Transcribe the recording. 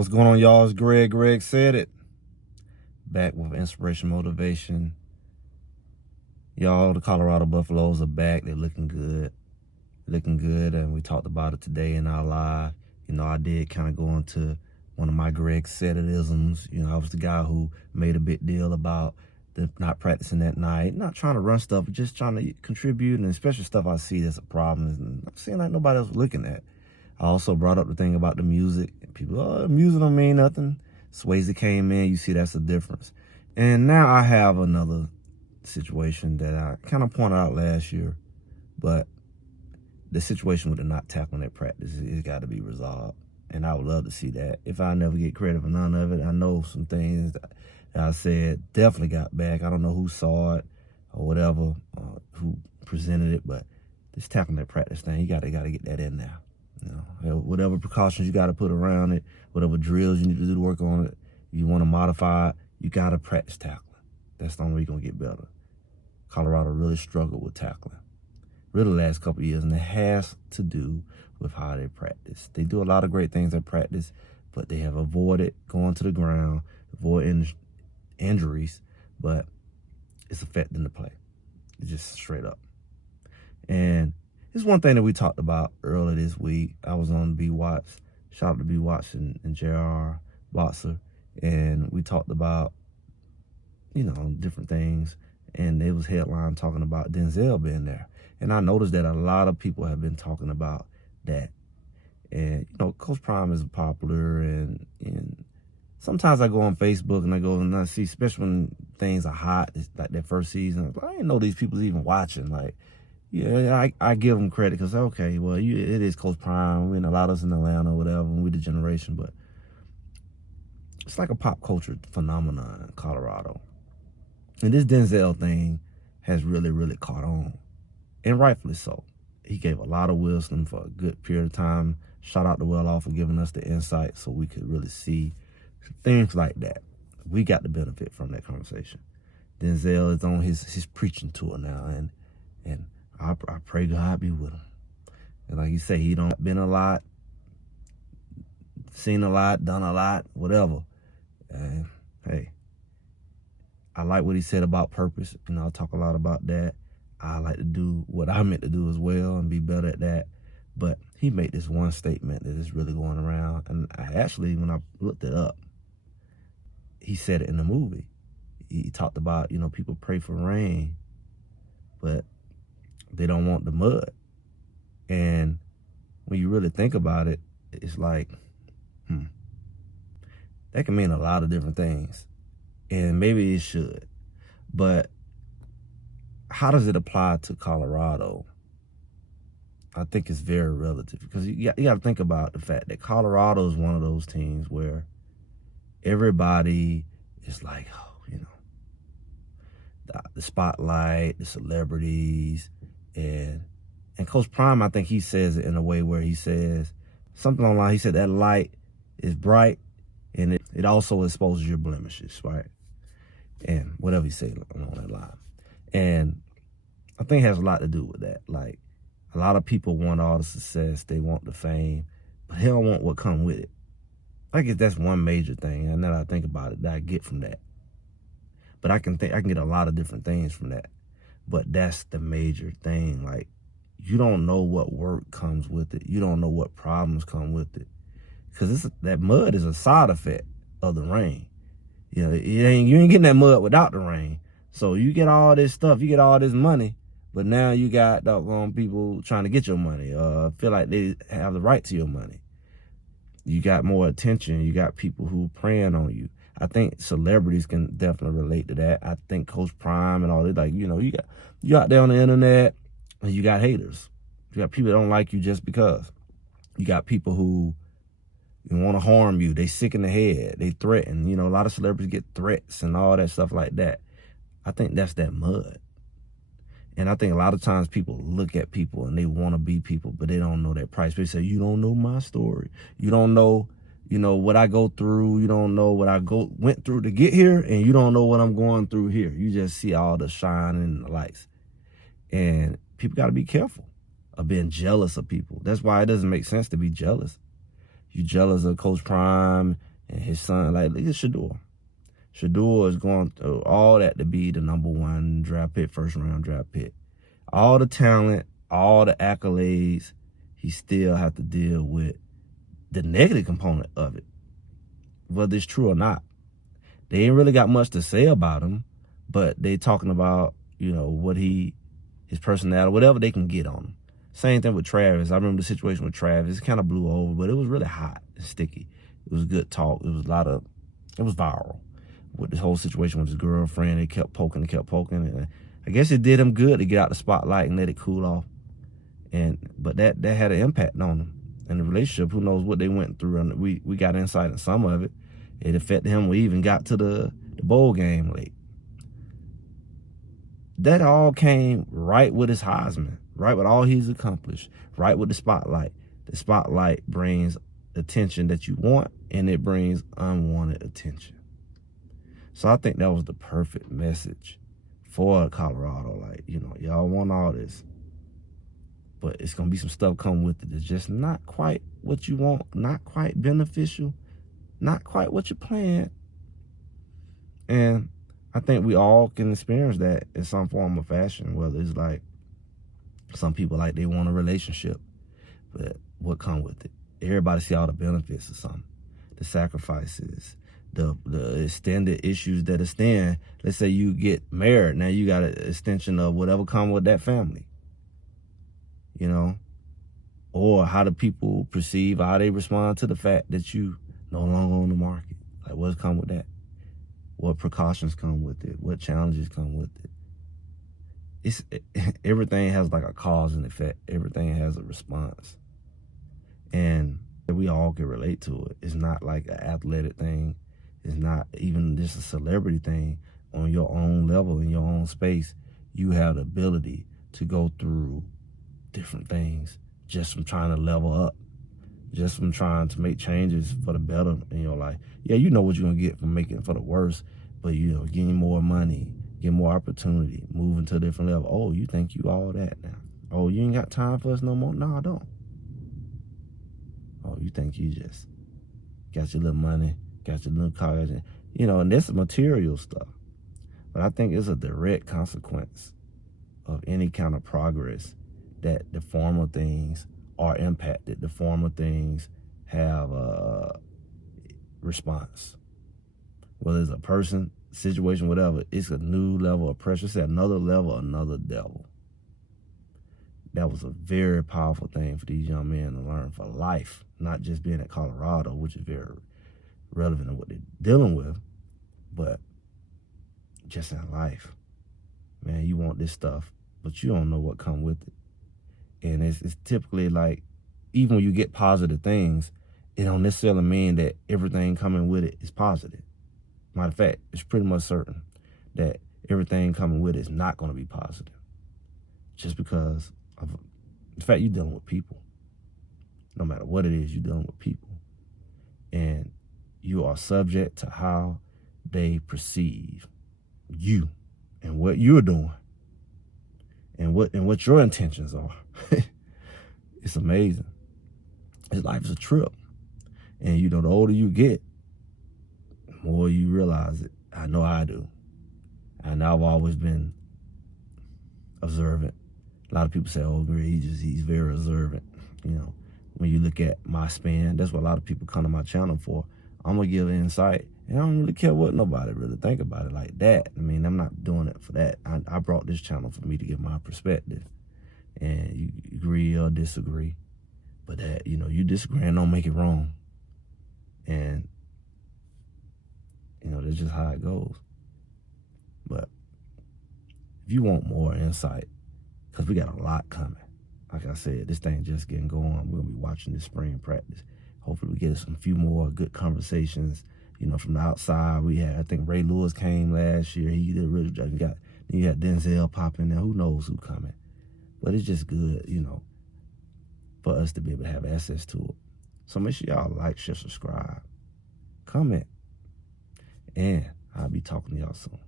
What's going on, y'all? It's Greg. Greg said it. Back with inspiration, motivation. Y'all, the Colorado Buffaloes are back. They're looking good. And we talked about it today in our live. I did kind of go into one of my Greg said it-isms. I was the guy who made a big deal about not practicing that night, not trying to run stuff, but just trying to contribute, and especially stuff I see that's a problem and I'm seeing like nobody else looking at. I also brought up the thing about the music. People, music don't mean nothing. Swayze came in, you see that's the difference. And now I have another situation that I kind of pointed out last year, but the situation with the not tackling at practice has got to be resolved. And I would love to see that. If I never get credit for none of it, I know some things that I said definitely got back. I don't know who saw it or whatever, who presented it, but this tackling at practice thing, you got to get that in there. Whatever precautions you got to put around it, whatever drills you need to do to work on it, you want to modify it, you got to practice tackling. That's the only way you're going to get better. Colorado really struggled with tackling really the last couple of years, and it has to do with how they practice. They do a lot of great things at practice, but they have avoided going to the ground, avoiding injuries, but it's affecting the play. It's just straight up. And it's one thing that we talked about earlier this week. I was on B Watts. Shout out to B Watts and JR Boxer. And we talked about, different things. And there was headline talking about Denzel being there. And I noticed that a lot of people have been talking about that. And, Coach Prime is popular. And sometimes I go on Facebook and I see, especially when things are hot, it's like that first season. I didn't know these people even watching. Yeah, I give them credit because, okay, well, it is Coach Prime. A lot of us in Atlanta or whatever, and we're the generation, but it's like a pop culture phenomenon in Colorado. And this Denzel thing has really, really caught on, and rightfully so. He gave a lot of wisdom for a good period of time. Shout out to Well-Off for giving us the insight so we could really see things like that. We got the benefit from that conversation. Denzel is on his preaching tour now, and I pray God be with him. And like you say, he don't been a lot, seen a lot, done a lot, whatever. And hey, I like what he said about purpose. I'll talk a lot about that. I like to do what I meant to do as well and be better at that. But he made this one statement that is really going around. And when I looked it up, he said it in the movie. He talked about, people pray for rain, but they don't want the mud. And when you really think about it, it's like, that can mean a lot of different things. And maybe it should. But how does it apply to Colorado? I think it's very relative, because you got to think about the fact that Colorado is one of those teams where everybody is like, the spotlight, the celebrities, and Coach Prime, I think he says it in a way where he says something online. He said that light is bright, and it also exposes your blemishes, right? And whatever he said on that line. And I think it has a lot to do with that. Like, a lot of people want all the success, they want the fame, but they don't want what come with it. I guess that's one major thing, and now that I think about it, that I get from that. But I can get a lot of different things from that. But that's the major thing. Like, you don't know what work comes with it. You don't know what problems come with it. Because that mud is a side effect of the rain. You ain't getting that mud without the rain. So you get all this stuff, you get all this money, but now you got people trying to get your money, feel like they have the right to your money. You got more attention. You got people who preying on you. I think celebrities can definitely relate to that. I think Coach Prime and all that, you out there on the internet, and you got haters. You got people that don't like you just because. You got people who want to harm you. They sick in the head. They threaten. A lot of celebrities get threats and all that stuff like that. I think that's that mud. And I think a lot of times people look at people and they want to be people, but they don't know that price. They say, you don't know my story. You don't know, what I go through. You don't know what I went through to get here, and you don't know what I'm going through here. You just see all the shine and the lights. And people got to be careful of being jealous of people. That's why it doesn't make sense to be jealous. You jealous of Coach Prime And his son, like, look at Shador. Shador is going through all that to be the #1 draft pick, first-round draft pick. All the talent, all the accolades, he still have to deal with the negative component of it, whether it's true or not. They ain't really got much to say about him, but they talking about, what his personality, whatever they can get on him. Same thing with Travis. I remember the situation with Travis. It kind of blew over, but it was really hot and sticky. It was good talk. It was viral with this whole situation with his girlfriend. They kept poking. And I guess it did him good to get out the spotlight and let it cool off. But that had an impact on him. And the relationship, who knows what they went through. And we got insight in some of it. It affected him. We even got to the bowl game late. That all came right with his Heisman, right with all he's accomplished, right with the spotlight. The spotlight brings attention that you want, and it brings unwanted attention. So I think that was the perfect message for Colorado. Like, y'all want all this, but it's going to be some stuff come with it that's just not quite what you want, not quite beneficial, not quite what you planned. And I think we all can experience that in some form or fashion, whether it's like some people like they want a relationship, but what come with it? Everybody see all the benefits of something, the sacrifices, the extended issues that extend. Let's say you get married, now you got an extension of whatever come with that family, or how do people perceive, how they respond to the fact that you no longer on the market. Like, what's come with that? What precautions come with it? What challenges come with it? Everything has like a cause and effect. Everything has a response. And we all can relate to it. It's not like an athletic thing. It's not even just a celebrity thing. On your own level, in your own space, you have the ability to go through different things just from trying to level up, just from trying to make changes for the better in your life. Yeah, you know what you're going to get from making it for the worse, but, getting more money, get more opportunity, moving to a different level. Oh, you think you all that now? Oh, you ain't got time for us no more? No, I don't. Oh, you think you just got your little money, got your little car, and this is material stuff. But I think it's a direct consequence of any kind of progress that the former things are impacted. The former things have a response. Whether it's a person, situation, whatever, it's a new level of pressure. It's another level, another devil. That was a very powerful thing for these young men to learn for life, not just being at Colorado, which is very relevant to what they're dealing with, but just in life. Man, you want this stuff, but you don't know what come with it. And it's typically like, even when you get positive things, it don't necessarily mean that everything coming with it is positive. Matter of fact, it's pretty much certain that everything coming with it is not going to be positive. Just because of the fact you're dealing with people. No matter what it is, you're dealing with people. And you are subject to how they perceive you and what you're doing and what your intentions are. It's amazing. His life is a trip. And the older you get, the more you realize it. I know I do. And I've always been observant. A lot of people say, oh, he's very observant. When you look at my span, that's what a lot of people come to my channel for. I'm going to give insight. And I don't really care what nobody really think about it like that. I mean, I'm not doing it for that. I brought this channel for me to give my perspective. And you agree or disagree. But that, you disagree and don't make it wrong. And, that's just how it goes. But if you want more insight, because we got a lot coming. Like I said, this thing just getting going. We're going to be watching this spring practice. Hopefully we get some few more good conversations, from the outside. We had, I think Ray Lewis came last year. He did a really good job. You had Denzel popping there. Who knows who coming? But it's just good, for us to be able to have access to it. So make sure y'all like, share, subscribe, comment, and I'll be talking to y'all soon.